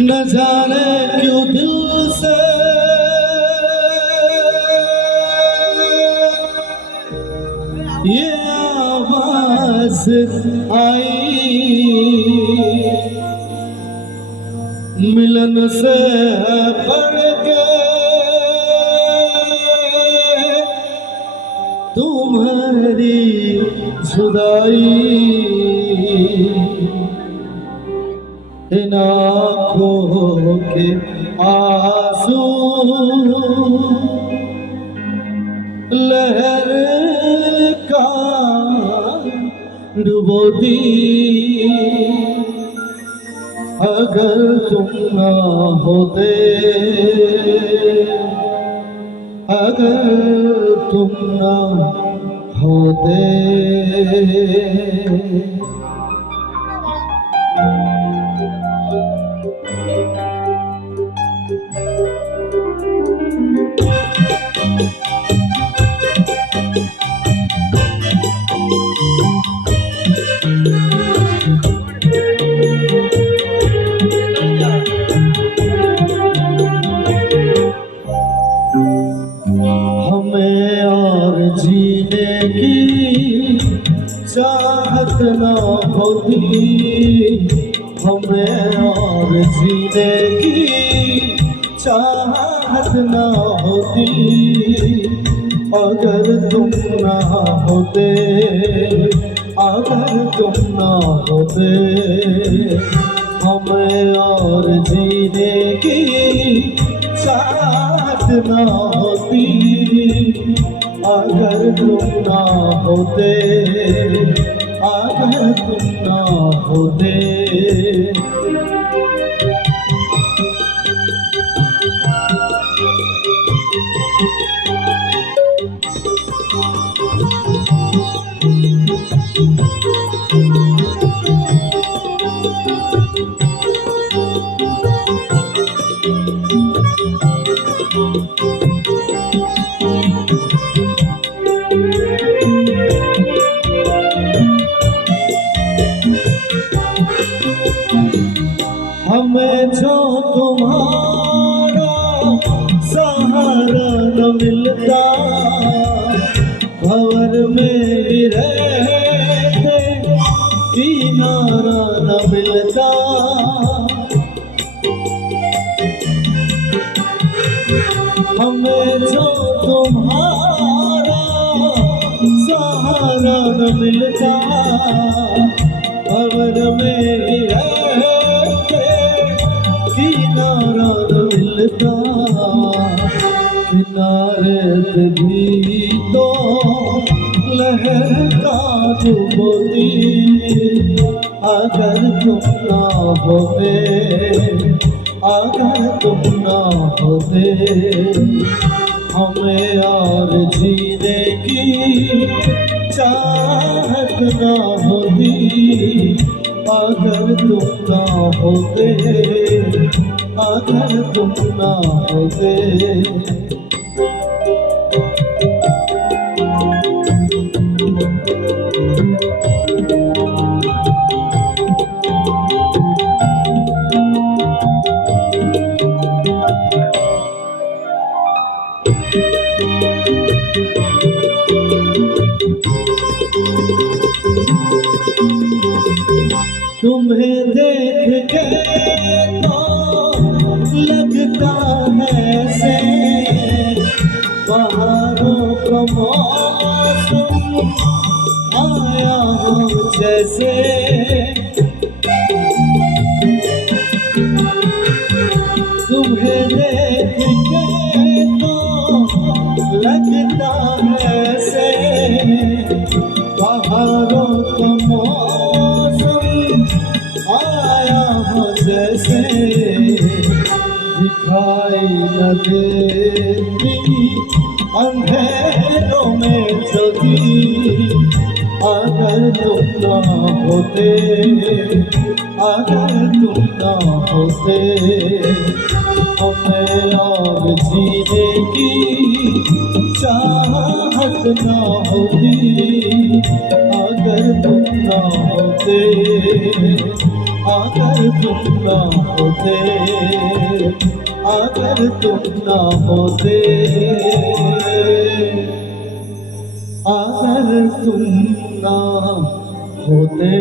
न जाने क्यों दिल से ये आवाज आई, मिलन से बढ़ के तुम्हारी जुदाई, इन आँखों के आंसू लहर का डुबो दी। अगर तुम ना होते, अगर तुम ना होते। हमें और जीने की चाहत न होती, हमें और जीने की चाहत न होती। अगर तुम ना होते, अगर तुम ना होते। हमें और जीने की चाहत ना होती, अगर तुम ना होते, अगर तुम ना होते। हमें जो तुम्हारा सहारा न मिलता, भंवर में भी रहते किनारा न मिलता। हमें जो तुम्हारा सहारा न मिलता, भंवर में भी रहते किनारा न मिलता। किनारे पे भी तो लहर का डुबोती। अगर तुम ना होते, अगर तुम ना होते। हमें और जीने की चाहत ना होती, अगर तुम ना होते, अगर तुम ना होते। तुम्हें देख के तो लगता है से बहारों का मौसम आया हो जैसे। तुम्हें देख के तो लगता है से बहारों का मौसम आया हो जैसे। दिखाई न देती अंधेरों में ज्योति, अगर तुम ना होते, अगर तुम ना होते। हमें और जीने की चाहत ना होती अगर तुम ना होते, अगर तुम ना होते, अगर तुम ना होते, अगर तुम ना होते।